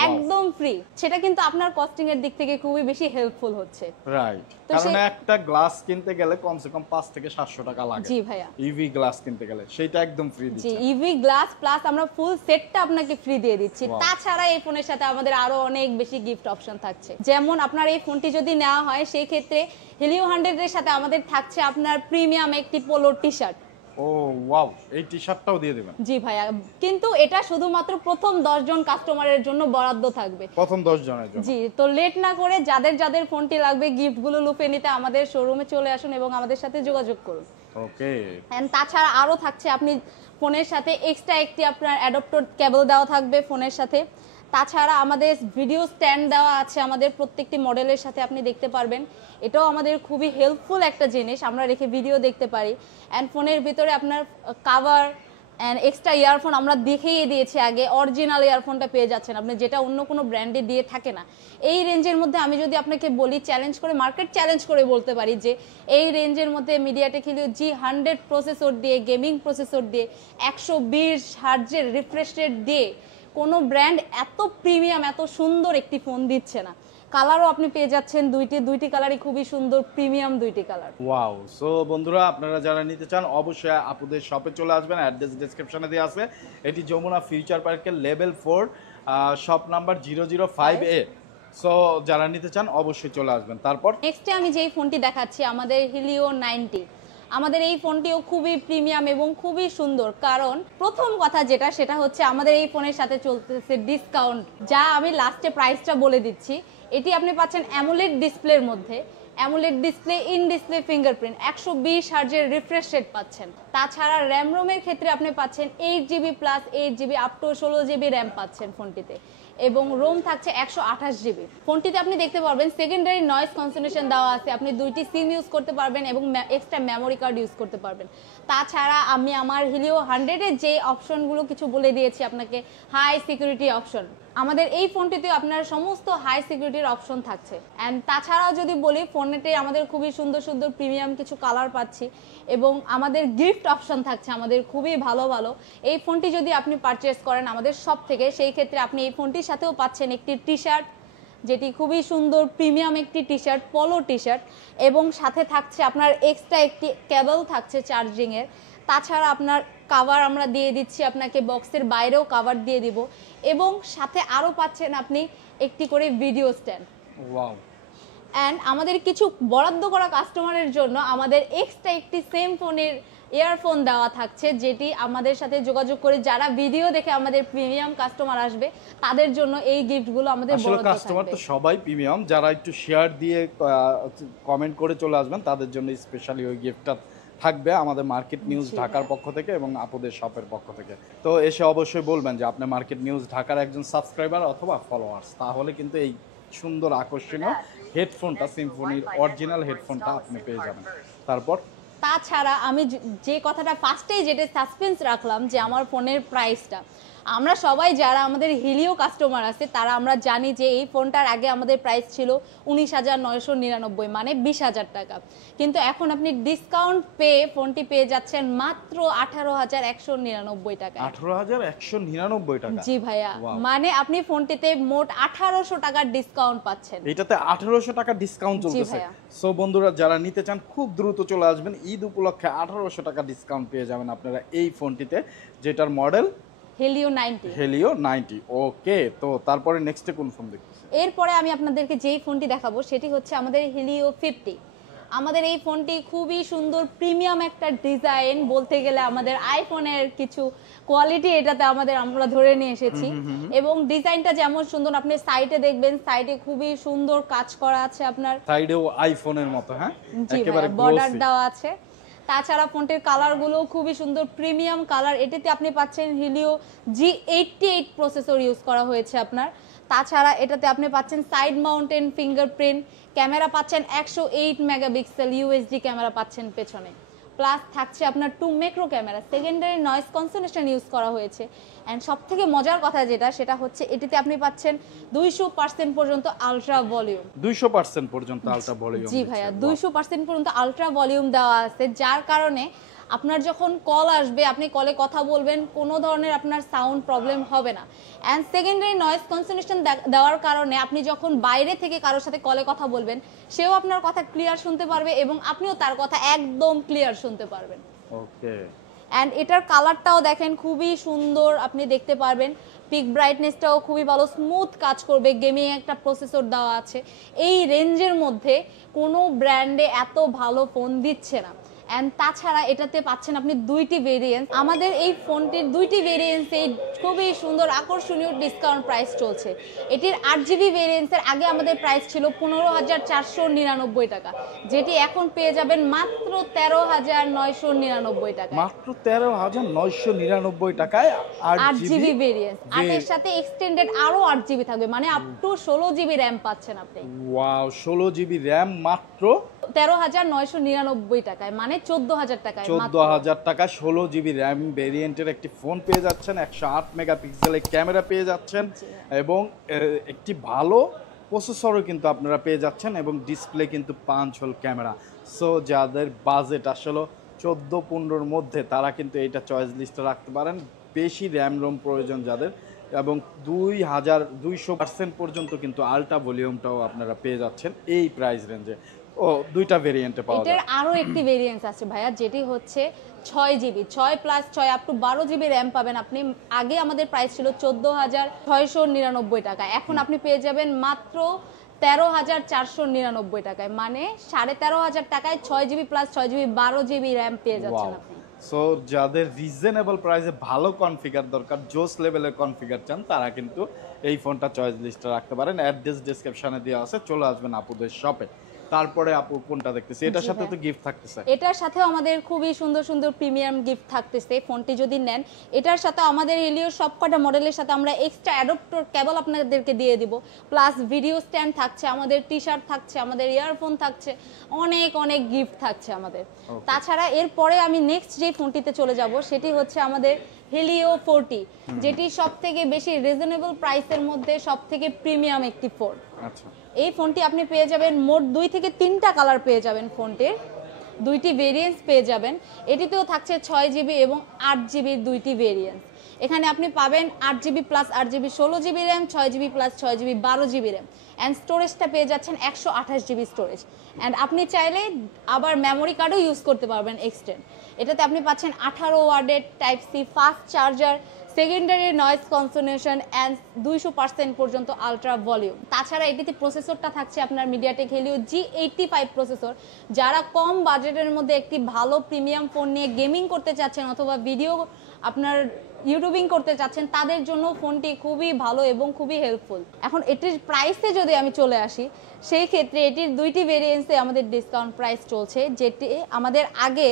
একদম ফ্রি। সেটা কিন্তু আপনার কস্টিং এর দিক থেকে খুবই বেশি হেল্পফুল হচ্ছে। রাইট, কারণ একটা গ্লাস কিনতে গেলে কমসে কম 5 থেকে 700 টাকা লাগে। জি ভাইয়া, ইউভি গ্লাস কিনতে গেলে সেটা একদম ফ্রি দিচ্ছি। জি, ইউভি গ্লাস প্লাস আমরা ফুল সেটটা আপনাকে ফ্রি দিয়ে দিচ্ছি। তাছাড়া এই ফোনের সাথে আমাদের আরো অনেক বেশি গিফট অপশন থাকছে। যেমন আপনার এই ফোনটি যদি নেওয়া হয়, সেই ক্ষেত্রে হেলিও 100 এর সাথে আমাদের থাকছে আপনার প্রিমিয়াম একটি পোলো টি শার্ট। ও ওয়াও, এই টি শার্টটাও দিয়ে দিবেন? জি ভাইয়া, কিন্তু এটা শুধুমাত্র প্রথম 10 জন কাস্টমারের জন্য বরাদ্দ থাকবে। প্রথম 10 জনের জন্য? জি, তো লেট না করে যাদের ফোনটি লাগবে গিফটগুলো লুফে নিতে আমাদের শোরুমে চলে আসুন এবং আমাদের সাথে যোগাযোগ করুন। ওকে। এন্ড তাছাড়া আরো থাকছে, আপনি ফোনের সাথে এক্সট্রা একটি আপনার অ্যাডাপ্টার কেবল দেওয়া থাকবে ফোনের সাথে। তাছাড়া আমাদের ভিডিও স্ট্যান্ড দেওয়া আছে আমাদের প্রত্যেকটি মডেলের সাথে, আপনি দেখতে পারবেন। এটাও আমাদের খুবই হেল্পফুল একটা জিনিস, আমরা রেখে ভিডিও দেখতে পারি। অ্যান্ড ফোনের ভিতরে আপনার কাভার অ্যান্ড এক্সট্রা ইয়ারফোন আমরা দেখিয়ে দিয়েছি আগে, অরিজিনাল ইয়ারফোনটা পেয়ে যাচ্ছেন আপনি, যেটা অন্য কোনো ব্র্যান্ডে দিয়ে থাকে না। এই রেঞ্জের মধ্যে আমি যদি আপনাকে বলি, চ্যালেঞ্জ করে, মার্কেট চ্যালেঞ্জ করে বলতে পারি যে এই রেঞ্জের মধ্যে মিডিয়াটেক হেলিও G100 প্রসেসর দিয়ে, গেমিং প্রসেসর দিয়ে, 120 হার্টজের রিফ্রেশ রেট দিয়ে কোনো ব্র্যান্ড এত প্রিমিয়াম এত সুন্দর একটি ফোন দিচ্ছে না। কালারও আপনি পেয়ে যাচ্ছেন দুইটি কালারই খুবই সুন্দর, প্রিমিয়াম দুইটি কালার। ওয়াও। সো বন্ধুরা, আপনারা যারা নিতে চান অবশ্যই আপুদের শপে চলে আসবেন, অ্যাড্রেস ডেসক্রিপশনে দেওয়া আছে। এটি যমুনা ফিউচার পার্কের level 4 shop number 005A। So যারা নিতে চান অবশ্যই চলে আসবেন। তারপর নেক্সটে আমি যেই ফোনটি দেখাচ্ছি, আমাদের হেলিও 90। আমাদের এই ফোনটিও খুবই প্রিমিয়াম এবং খুবই সুন্দর, কারণ প্রথম কথা যেটা, সেটা হচ্ছে আমাদের এই ফোনের সাথে চলতেছে ডিসকাউন্ট, যা আমি লাস্টে প্রাইসটা বলে দিচ্ছি। এটি আপনি পাচ্ছেন অ্যামোলেড ডিসপ্লের মধ্যে, AMOLED display, in display fingerprint, 120 হার্টজের রিফ্রেশ রেট পাচ্ছেন। তাছাড়া র্যাম রোমের ক্ষেত্রে আপনি পাচ্ছেন 8GB plus 8GB up to 16GB RAM পাচ্ছেন ফোনটিতে, এবং রোম থাকছে 128GB। ফোনটিতে আপনি দেখতে পারবেন সেকেন্ডারি নয়েজ কনসেন্ট্রেশন দেওয়া আছে, আপনি 2টি সিম ইউজ করতে পারবেন এবং এক্সট্রা মেমোরি কার্ড ইউজ করতে পারবেন। তাছাড়া আমি আমার হেলিও 100 এর যে অপশনগুলো কিছু বলে দিয়েছি আপনাকে, হাই সিকিউরিটি অপশন, আমাদের এই ফোনটিতে আপনার সমস্ত হাই সিকিউরিটির অপশন থাকছে। অ্যান্ড তাছাড়াও যদি বলি, ফোনেতে আমাদের খুবই সুন্দর সুন্দর প্রিমিয়াম কিছু কালার পাচ্ছি এবং আমাদের গিফট অপশন থাকছে আমাদের খুবই ভালো ভালো। এই ফোনটি যদি আপনি পারচেস করেন আমাদের শপ থেকে, সেই ক্ষেত্রে আপনি এই ফোনটির সাথেও পাচ্ছেন একটি টি শার্ট, যেটি খুবই সুন্দর প্রিমিয়াম একটি টি শার্ট, পলো টি শার্ট, এবং সাথে থাকছে আপনার এক্সট্রা একটি কেবল থাকছে চার্জিংয়ের। তাছাড়া আপনার কাভার আমরা দিয়ে দিচ্ছি আপনাকে, বক্সের বাইরেও কাভার দিয়ে দিব, এবং সাথে আরও পাচ্ছেন আপনি একটি করে ভিডিও স্ট্যান্ড। ওয়াও। অ্যান্ড আমাদের কিছু বরাদ্দ করা কাস্টমারের জন্য আমাদের এক্সট্রা একটি সেম ফোনের ইয়ারফোন দেওয়া থাকছে, যেটি আমাদের সাথে যোগাযোগ করে যারা ভিডিও দেখে আমাদের প্রিমিয়াম কাস্টমার আসবে তাদের জন্য এই গিফটগুলো আমাদের বরাদ্দ থাকবে। কাস্টমার তো সবাই প্রিমিয়াম, যারা একটু শেয়ার দিয়ে কমেন্ট করে চলে আসবেন তাদের জন্য স্পেশালি ওই গিফটটা থাকবে আমাদের মার্কেট নিউজ ঢাকার পক্ষ থেকে এবং আপুদের শপের পক্ষ থেকে। তো এসে অবশ্যই বলবেন যে আপনি মার্কেট নিউজ ঢাকার একজন সাবস্ক্রাইবার অথবা ফলোয়ার্স, তাহলে কিন্তু এই সুন্দর আকর্ষণীয় হেডফোনটা, সিম্ফনির অরিজিনাল হেডফোনটা আপনি পেয়ে যাবেন। তারপর তাছাড়া আমি যে কথাটা ফার্স্টেই যেটা সাসপেন্স রাখলাম, যে আমার ফোনের প্রাইসটা, আমরা সবাই যারা আমাদের হেলিও কাস্টমার আছে তারা আমরা জানি যে এই ফোনটার আগে আমাদের প্রাইস ছিল 19,999, মানে 20,000 টাকা। কিন্তু এখন আপনি ডিসকাউন্ট পেয়ে ফোনটি পেয়ে যাচ্ছেন মাত্র 18,199 টাকা। 18,199 টাকা? জি ভাইয়া, মানে আপনি ফোনটিতে মোট 1800 টাকার ডিসকাউন্ট পাচ্ছেন। এটাতে 1800 টাকা ডিসকাউন্ট চলতেছে। সো বন্ধুরা, যারা নিতে চান খুব দ্রুত চলে আসবেন, ঈদ উপলক্ষে 1800 টাকা ডিসকাউন্ট পেয়ে যাবেন আপনারা এই ফোনটিতে, যেটার মডেল হেলিও 90। হেলিও 90। ওকে, তো তারপরে নেক্সটে কোন ফোন দেখতেছি? এরপরে আমি আপনাদেরকে যেই ফোনটি দেখাবো সেটি হচ্ছে আমাদের হেলিও 50। আমাদের এই ফোনটি খুবই সুন্দর প্রিমিয়াম একটা ডিজাইন, বলতে গেলে আমাদের আইফোনের কিছু কোয়ালিটি এটাতে আমরা ধরে নিয়ে এসেছি। এবং ডিজাইনটা যেমন সুন্দর, আপনি সাইডে দেখবেন, সাইডে খুবই সুন্দর কাজ করা আছে, আপনার সাইডেও আইফোনের মতো, হ্যাঁ জি একেবারে বর্ডার গ্লোসি। দেওয়া আছে। তাছাড়া ফোনটির কালারগুলো খুবই সুন্দর প্রিমিয়াম কালার। এটাতে আপনি পাচ্ছেন হিলিও G88 প্রসেসর ইউজ করা হয়েছে আপনার। তাছাড়া এটাতে আপনি পাচ্ছেন সাইড মাউন্টেন ফিঙ্গারপ্রিন্ট ক্যামেরা, পাচ্ছেন 108 মেগাপিক্সেল ইউএসডি ক্যামেরা পাচ্ছেন পেছনে, প্লাস থাকছে আপনার 2 macro camera, secondary noise cancellation use করা হয়েছে। অ্যান্ড সবথেকে মজার কথা সেটা হচ্ছে এটিতে আপনি পাচ্ছেন 200% পর্যন্ত আলট্রা ভলিউম। 200% পর্যন্ত আলট্রা ভলিউম? জি ভাইয়া, 200% পর্যন্ত আলট্রা ভলিউম দেওয়া আছে, যার কারণে আপনার যখন কল আসবে আপনি কলে কথা বলবেন, কোনো ধরনের আপনার সাউন্ড প্রবলেম হবে না। অ্যান্ড সেকেন্ডারি নয়েজ ক্যান্সেলেশন দেওয়ার কারণে আপনি যখন বাইরে থেকে কারোর সাথে কলে কথা বলবেন, সেও আপনার কথা ক্লিয়ার শুনতে পারবে এবং আপনিও তার কথা একদম ক্লিয়ার শুনতে পারবেন। ওকে। অ্যান্ড এটার কালারটাও দেখেন খুবই সুন্দর, আপনি দেখতে পারবেন পিক ব্রাইটনেসটাও খুবই ভালো, স্মুথ কাজ করবে, গেমিং একটা প্রসেসর দেওয়া আছে। এই রেঞ্জের মধ্যে কোনো ব্র্যান্ডে এত ভালো ফোন দিচ্ছে না। অ্যান্ড তাছাড়া এটাতে পাচ্ছেন আপনি 2টি ভেরিয়েন্ট। আমাদের এই ফোনটির 2টি ভেরিয়েন্টসে খুবই সুন্দর আকর্ষণীয় ডিসকাউন্ট প্রাইস চলছে। এটির 8GB ভেরিয়েন্টসের আগে আমাদের প্রাইস ছিল 15,499 টাকা, যেটি এখন পেয়ে যাবেন মাত্র 13,999 টাকা। মাত্র 13,999 টাকায় 8GB ভেরিয়েন্ট, 8 এর সাথে এক্সটেন্ডেড আরো 8GB থাকবে, মানে আপ টু 16GB র‍্যাম পাচ্ছেন আপনি। ওয়াও, 16GB র‍্যাম মাত্র 13,999 টাকায়, মানে 14,000 টাকায়। 14,000 টাকা 16GB র‍্যাম ভেরিয়েন্টের একটি ফোন পেয়ে যাচ্ছেন, 108 মেগাপিক্সেলের ক্যামেরা পেয়ে যাচ্ছেন এবং একটি ভালো প্রসেসরও কিন্তু আপনারা পেয়ে যাচ্ছেন এবং ডিসপ্লে কিন্তু 5 হোল ক্যামেরা। সো যাদের বাজেট আসলে 14-15-র মধ্যে তারা কিন্তু এইটা চয়েস লিস্টে রাখতে পারেন। বেশি র্যাম রোম প্রয়োজন যাদের, এবং 200% পর্যন্ত কিন্তু আলট্রা ভলিউমটাও আপনারা পেয়ে যাচ্ছেন এই প্রাইস রেঞ্জে। ও, 2টা ভেরিয়েন্টে পাওয়া যায়। এটার আরো একটি ভেরিয়েন্ট আছে ভাইয়া, যেটি হচ্ছে 6GB, 6+6 up to 12GB RAM পাবেন আপনি। আগে আমাদের প্রাইস ছিল 14,699 টাকা, এখন আপনি পেয়ে যাবেন মাত্র 13,499 টাকায়, মানে 13,500 টাকায় 6GB + 6GB 12GB র‍্যাম পেয়ে যাচ্ছেন আপনি। সো যাদের রিজনেবল প্রাইসে ভালো কনফিগার দরকার, জোস লেভেলের কনফিগার চান, তারা কিন্তু এই ফোনটা চয়েস লিস্টে রাখতে পারেন। অ্যাড্রেস ডেসক্রিপশনে দেওয়া আছে, চলে আসবেন আপুদের শপে। তারপরে আপু কোনটা দেখতেছি? এটার সাথে তো গিফট থাকতেছে। এটার সাথেও আমাদের খুবই সুন্দর সুন্দর প্রিমিয়াম গিফট থাকতেছে। ফোনটি যদি নেন, এটার সাথে আমাদের হেলিও সবকটা মডেলের সাথে আমরা এক্সট্রা অ্যাডাপ্টার কেবল আপনাদেরকে দিয়ে দিব, প্লাস ভিডিও স্ট্যান্ড থাকছে, আমাদের টি শার্ট থাকছে, আমাদের ইয়ারফোন থাকছে, অনেক অনেক গিফট থাকছে আমাদের। তাছাড়া এরপরে আমি নেক্সট যে ফোনটিতে চলে যাব সেটি হচ্ছে আমাদের হেলিও 40, যেটি সবথেকে বেশি রিজনেবল প্রাইসের মধ্যে সবথেকে প্রিমিয়াম একটি ফোন। আচ্ছা, এই ফোনটি আপনি পেয়ে যাবেন মোট 2 থেকে 3টা কালার পেয়ে যাবেন, ফোনটির 2টি ভেরিয়েন্টস পেয়ে যাবেন। এটিতেও থাকছে 6GB এবং 8GB 2টি ভেরিয়েন্টস। এখানে আপনি পাবেন 8GB + 8GB 16GB RAM, 6GB + 6GB 12GB RAM, and স্টোরেজটা পেয়ে যাচ্ছেন 128GB স্টোরেজ। অ্যান্ড আপনি চাইলে আবার মেমোরি কার্ডও ইউজ করতে পারবেন এক্সটেন্ড। এটাতে আপনি পাচ্ছেন 18 ওয়াটের type C fast charger, secondary noise cancellation and 200% পর্যন্ত আলট্রা ভলিউম। তাছাড়া এটিতে প্রসেসরটা থাকছে আপনার মিডিয়াটেক হেলিও G85 প্রসেসর। যারা কম বাজেটের মধ্যে একটি ভালো প্রিমিয়াম ফোন নিয়ে গেমিং করতে চাচ্ছেন অথবা ভিডিও আপনার ইউটিউবিং করতে চাচ্ছেন, তাদের জন্য ফোনটি খুবই ভালো এবং খুবই হেল্পফুল। এখন এটির প্রাইসে যদি আমি চলে আসি, সেই ক্ষেত্রে এটির 2টি ভেরিয়েন্টসে আমাদের ডিসকাউন্ট প্রাইস চলছে। যেটি আমাদের আগে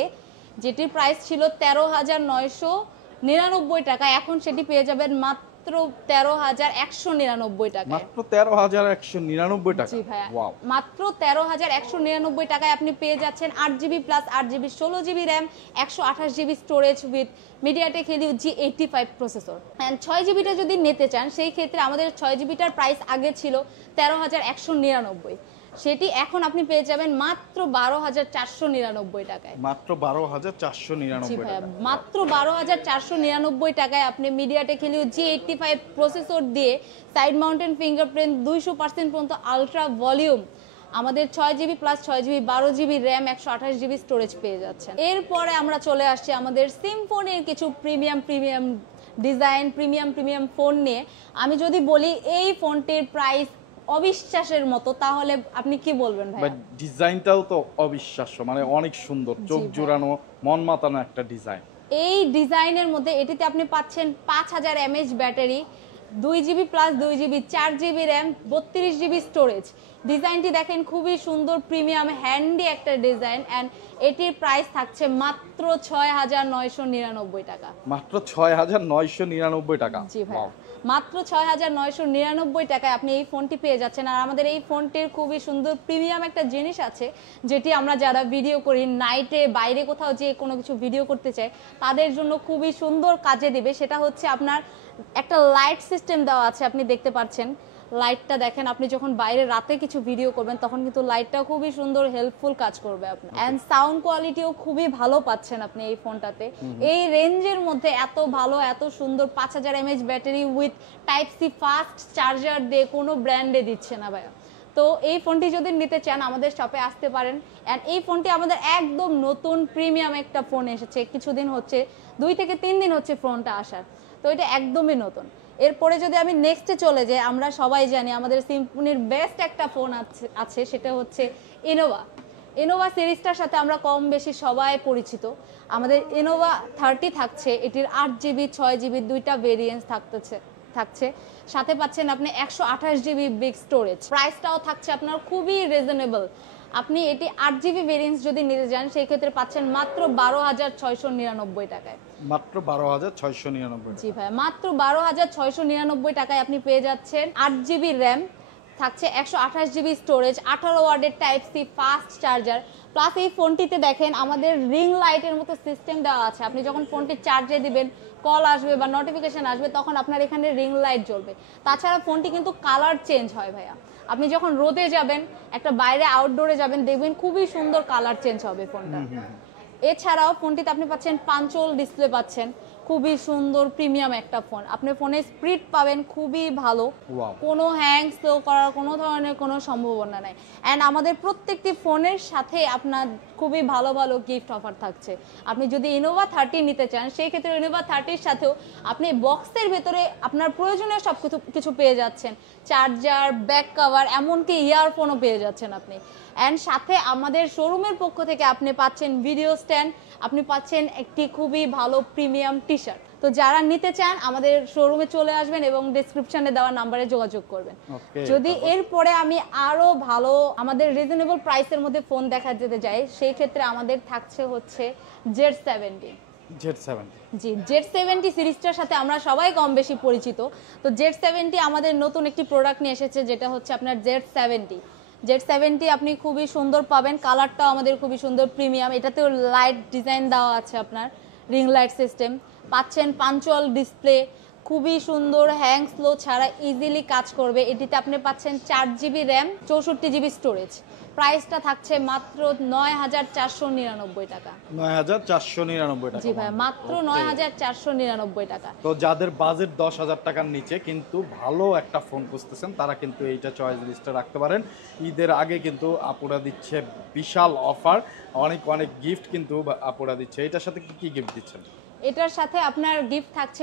যেটির প্রাইস ছিল 13,999 টাকা, এখন সেটি পেয়ে যাবেন মাত্র 13,199 টাকা। মাত্র 13,199 টাকা? জি ভাইয়া, ওয়াও, মাত্র 13,199 টাকায় আপনি পেয়ে যাচ্ছেন 8GB + 8GB 16GB RAM, 128GB storage with MediaTek Helio G85 processor. And 6GBটা যদি নিতে চান, সেই ক্ষেত্রে আমাদের 6GBটার প্রাইস আগে ছিল 13,199, সেটি এখন আপনি পেয়ে যাবেন মাত্র 12,499 টাকায়। মাত্র 12,499 টাকা? মাত্র 12,499 টাকায় আপনি মিডিয়াটেক হেলিও G85 প্রসেসর দিয়ে সাইড মাউন্টেন ফিঙ্গারপ্রিন্ট 200% পর্যন্ত আলট্রা ভলিউম, আমাদের 6GB + 6GB 12GB RAM, 128GB storage পেয়ে যাচ্ছেন। এরপরে আমরা চলে আসছি আমাদের সিম্ফনির কিছু প্রিমিয়াম ডিজাইন, প্রিমিয়াম ফোন নিয়ে আমি যদি বলি এই ফোনটির প্রাইস অবিশ্বাসের মতো, তাহলে আপনি কি বলবেন ভাই? ডিজাইনটাও তো অবিশ্বাস্য, মানে অনেক সুন্দর, চোখ জোড়ানো, মন মাতানো একটা ডিজাইন। এই ডিজাইনের মধ্যে এটিতে আপনি পাচ্ছেন 5000 mAh battery, 2GB plus 2GB 4GB RAM, 32GB storage. ডিজাইনটি দেখেন খুবই সুন্দর, প্রিমিয়াম হ্যান্ডি একটা ডিজাইন, অ্যান্ড এটির প্রাইস থাকছে মাত্র 6999 টাকা। মাত্র 6999 টাকা? জি ভাই, মাত্র 6999 টাকায় আপনি এই ফোনটি পেয়ে যাচ্ছেন। আর আমাদের এই ফোনটির খুবই সুন্দর প্রিমিয়াম একটা জিনিস আছে, যেটি আমরা যারা ভিডিও করি, নাইটে বাইরে কোথাও যে কোনো কিছু ভিডিও করতে চাই, তাদের জন্য খুবই সুন্দর কাজে দিবে। সেটা হচ্ছে আপনার একটা লাইট সিস্টেম দেওয়া আছে, আপনি দেখতে পাচ্ছেন লাইটটা দেখেন, আপনি যখন বাইরে রাতে কিছু ভিডিও করবেন তখন কিন্তু লাইটটা খুবই সুন্দর হেল্পফুল কাজ করবে আপনার। এন্ড সাউন্ড কোয়ালিটিও খুবই ভালো পাচ্ছেন আপনি এই ফোনটাতে। এই রেঞ্জের মধ্যে এত ভালো, এত সুন্দর 5000 mAh battery with type C fast charger দিয়ে কোনো ব্র্যান্ডে দিচ্ছে না ভাইয়া। তো এই ফোনটি যদি নিতে চান আমাদের শপে আসতে পারেন। অ্যান্ড এই ফোনটি আমাদের একদম নতুন প্রিমিয়াম একটা ফোন এসেছে, কিছুদিন হচ্ছে, 2 থেকে 3 দিন হচ্ছে ফোনটা আসার, তো এটা একদমই নতুন। এরপরে যদি আমি নেক্সটে চলে যাই, আমরা সবাই জানি আমাদের সিম্ফনির বেস্ট একটা ফোন আছে, সেটা হচ্ছে ইনোভা সিরিজটার সাথে আমরা কম বেশি সবাই পরিচিত। আমাদের ইনোভা 30 থাকছে, এটির 8GB 6GB দুইটা ভেরিয়েন্স থাকছে, সাথে পাচ্ছেন আপনি 128GB বিগ স্টোরেজ। প্রাইসটাও থাকছে আপনার খুবই রিজনেবল। আপনি এটি 8GB ভেরিয়েন্স যদি নিতে যান সেই ক্ষেত্রে পাচ্ছেন মাত্র 12699 টাকায়। মাত্র 12699? জি ভাই, মাত্র 12699 টাকায় আপনি পেয়ে যাচ্ছেন 8GB র্যাম, থাকছে 128GB স্টোরেজ, 18 ওয়াটের type C fast charger. Plus এই ফোনটিতে দেখেন আমাদের রিং লাইটের মতো সিস্টেম দেওয়া আছে। আপনি যখন ফোনটি চার্জে দিবেন, কল আসবে বা নোটিফিকেশন আসবে, তখন আপনার এখানে রিং লাইট জ্বলবে। তাছাড়া ফোনটি কিন্তু কালার চেঞ্জ হয় ভাইয়া। আপনি যখন রোদে যাবেন, একটা বাইরে আউটডোরে যাবেন, দেখবেন খুবই সুন্দর কালার চেঞ্জ হবে ফোনটা। এছাড়াও ফোনটিতে আপনি পাচ্ছেন পাঞ্চল ডিসপ্লে পাচ্ছেন, খুবই সুন্দর প্রিমিয়াম একটা ফোন। আপনি ফোনে স্পিড পাবেন খুবই ভালো, কোনো হ্যাং স্লো করার কোনো ধরনের কোনো সম্ভাবনা নাই। অ্যান্ড আমাদের প্রত্যেকটি ফোনের সাথে আপনার খুবই ভালো ভালো গিফট অফার থাকছে। আপনি যদি ইনোভা 30 নিতে চান, সেই ক্ষেত্রে ইনোভা 30-র সাথেও আপনি বক্সের ভেতরে আপনার প্রয়োজনীয় সব কিছু পেয়ে যাচ্ছেন, চার্জার, ব্যাক কভার, এমনকি ইয়ারফোনও পেয়ে যাচ্ছেন আপনি। অ্যান্ড সাথে আমাদের শোরুমের পক্ষ থেকে আপনি পাচ্ছেন ভিডিও স্ট্যান্ড, আপনি পাচ্ছেন একটি খুবই ভালো প্রিমিয়াম টি শার্ট। তো যারা নিতে চান আমাদের শোরুমে চলে আসবেন এবং ডেসক্রিপশনে দেওয়া নাম্বারে যোগাযোগ করবেন। যদি এরপরে আমি আরো ভালো আমাদের রিজনেবল প্রাইসের মধ্যে ফোন দেখা যেতে যাই, সেই ক্ষেত্রে আমাদের থাকছে হচ্ছে Z70। জি, Z70 সিরিজটার সাথে আমরা সবাই কম বেশি পরিচিত। তো Z70 আমাদের নতুন একটি প্রোডাক্ট নিয়ে এসেছে, যেটা হচ্ছে আপনার Z70 আপনি খুবই সুন্দর পাবেন, কালারটাও আমাদের খুবই সুন্দর প্রিমিয়াম। এটাতেও লাইট ডিজাইন দেওয়া আছে, আপনার রিং লাইট সিস্টেম পাচ্ছেন, পাঞ্চুয়াল ডিসপ্লে, খুবই সুন্দর, হ্যাং স্লো ছাড়া ইজিলি কাজ করবে। এটিতে আপনি পাচ্ছেন 4GB র্যাম, 64GB স্টোরেজ। প্রাইসটা থাকছে মাত্র 9499 টাকা। 9499 টাকা? জি ভাই, মাত্র 9499 টাকা। তো যাদের বাজেট 10,000 টাকার নিচে কিন্তু ভালো একটা ফোন খুঁজতেছেন, তারা কিন্তু এইটা চয়েস লিস্টে রাখতে পারেন। ঈদের আগে কিন্তু আপুরা দিচ্ছে বিশাল অফার, অনেক গিফট কিন্তু আপুরা দিচ্ছে। এটার সাথে কি গিফট দিচ্ছেন? এটার সাথে আপনার গিফট থাকছে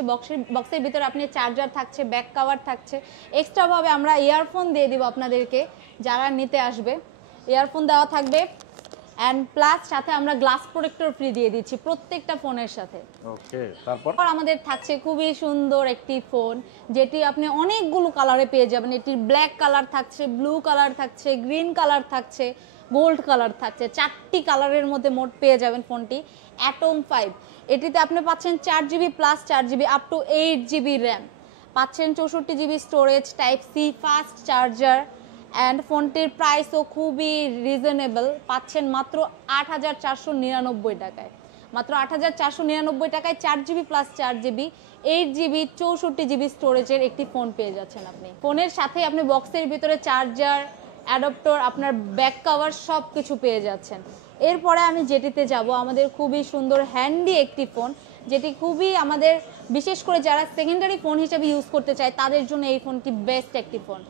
বক্সের ভিতরে আপনি চার্জার থাকছে, ব্যাক কভার থাকছে, এক্সট্রা ভাবে আমরা ইয়ারফোন দিয়ে দিব আপনাদেরকে যারা নিতে আসবে, ইয়ারফোন দেওয়া থাকবে। এন্ড প্লাস সাথে আমরা গ্লাস প্রোটেক্টর ফ্রি দিয়ে দিচ্ছি প্রত্যেকটা ফোনের সাথে। ওকে, তারপর আমাদের থাকছে খুবই সুন্দর একটি ফোন, যেটি আপনি অনেকগুলো কালারে পেয়ে যাবেন। এটির ব্ল্যাক কালার থাকছে, ব্লু কালার থাকছে, গ্রিন কালার থাকছে, গোল্ড কালার থাকছে, 4টি কালারের মধ্যে মোট পেয়ে যাবেন ফোনটি। অ্যাটম 5, এটিতে আপনি পাচ্ছেন 4GB plus 4GB up to 8GB RAM, পাচ্ছেন 64GB storage, type C fast charger. And ফোনটির প্রাইসও খুবই রিজনেবল, পাচ্ছেন মাত্র 8499 টাকায়। মাত্র 8499 টাকায় 4GB plus 4GB 8GB 64GB স্টোরেজের একটি ফোন পেয়ে যাচ্ছেন আপনি। ফোনের সাথে আপনি বক্সের ভিতরে চার্জার, অ্যাডাপ্টার, আপনার ব্যাক কভার সব কিছু পেয়ে যাচ্ছেন। এরপরে আমি যেটিতে যাব, আমাদের খুবই সুন্দর হ্যান্ডি একটি ফোন, যেটি খুবই আমাদের বিশেষ করে যারা সেকেন্ডারি ফোন হিসেবে ইউজ করতে চায় তাদের জন্য এই ফোনটি বেস্ট একটি ফোন।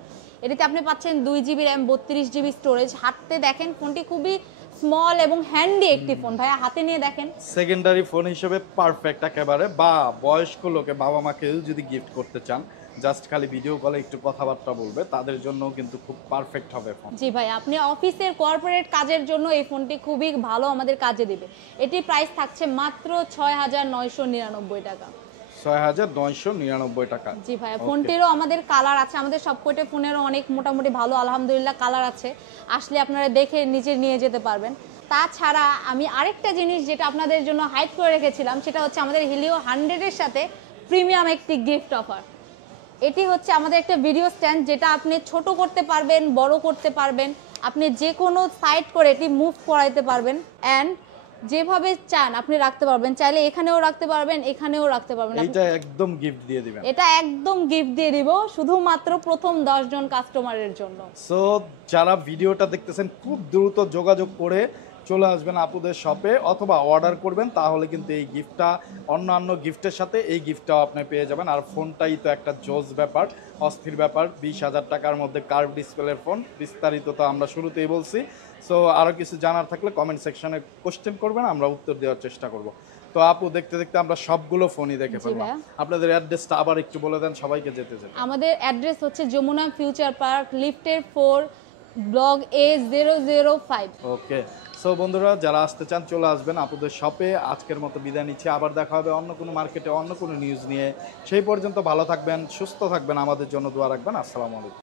এটিতে আপনি পাচ্ছেন 2GB র্যাম, 32GB স্টোরেজ। হাতে দেখেন ফোনটি খুবই স্মল এবং হ্যান্ডি একটি ফোন ভাইয়া, হাতে নিয়ে দেখেন। সেকেন্ডারি ফোন হিসেবে পারফেক্ট একেবারে, বা বয়স্ক লোকে বাবা মাকেও যদি গিফট করতে চান, জাস্ট খালি ভিডিও কলে একটু কথাবার্তা বলবে, তাদের জন্য কিন্তু খুব পারফেক্ট হবে ফোন। জি ভাই, আপনি অফিসের কর্পোরেট কাজের জন্য এই ফোনটি খুবই ভালো আমাদের কাজে দিবে। এটির প্রাইস থাকছে মাত্র ৬,৯৯৯ টাকা। ৬,৯৯৯ টাকা। জি ভাই, Okay. ফোনটিরও আমাদের কালার আছে, আমাদের সবকটা ফোনেরও অনেক মোটামুটি ভালো আলহামদুলিল্লাহ কালার আছে, আসলে আপনারা দেখে নিজে নিয়ে যেতে পারবেন। তাছাড়া আমি আরেকটা জিনিস যেটা আপনাদের জন্য হাইড করে রেখেছিলাম, সেটা হচ্ছে আমাদের হিলিও 100-এর সাথে প্রিমিয়াম একটি গিফট অফার। এটি হচ্ছে আমাদের একটা ভিডিও স্ট্যান্ড, যেটা আপনি ছোট করতে পারবেন, বড় করতে পারবেন, আপনি যে কোনো সাইড করে এটি মুভ করাইতে পারবেন, অ্যান্ড যেভাবে চান আপনি রাখতে পারবেন, চাইলে এখানেও রাখতে পারবেন, এখানেও রাখতে পারবেন। এইটা একদম গিফট দিয়ে দিবেন। এটা একদম গিফট দিয়ে দিব শুধুমাত্র প্রথম 10 জন কাস্টমারের জন্য। সো যারা ভিডিওটা দেখতেছেন খুব দ্রুত যোগাযোগ করে চলে আসবেন আপুদের শপে, অথবা অর্ডার করবেন, তাহলে কিন্তু এই গিফটটা অন্যান্য গিফটের সাথে এই গিফটটাও আপনি পেয়ে যাবেন। আর ফোনটাই তো একটা জোস ব্যাপার, অস্থির ব্যাপার, 20,000 টাকার মধ্যে কার্ভ ডিসপ্লের ফোন। বিস্তারিত তো আমরা শুরুতেই বলছি। সো আরও কিছু জানার থাকলে কমেন্ট সেকশনে কোশ্চেন করবেন, আমরা উত্তর দেওয়ার চেষ্টা করব। তো আপু, দেখতে দেখতে আমরা সবগুলো ফোনই দেখে জি ফেললাম। ভাইয়া। আপনাদের অ্যাড্রেসটা আবার একটু বলে দেন, সবাইকে যেতে যেতে। আমাদের অ্যাড্রেস হচ্ছে যমুনা ফিউচার পার্ক, লিফটের 4, ব্লক A005। ওকে, সো বন্ধুরা যারা আসতে চান চলে আসবেন আপুদের শপে। আজকের মতো বিদায় নিচ্ছি, আবার দেখা হবে অন্য কোনো মার্কেটে অন্য কোনো নিউজ নিয়ে। সেই পর্যন্ত ভালো থাকবেন, সুস্থ থাকবেন, আমাদের জন্য দোয়া রাখবেন। আসসালামু আলাইকুম।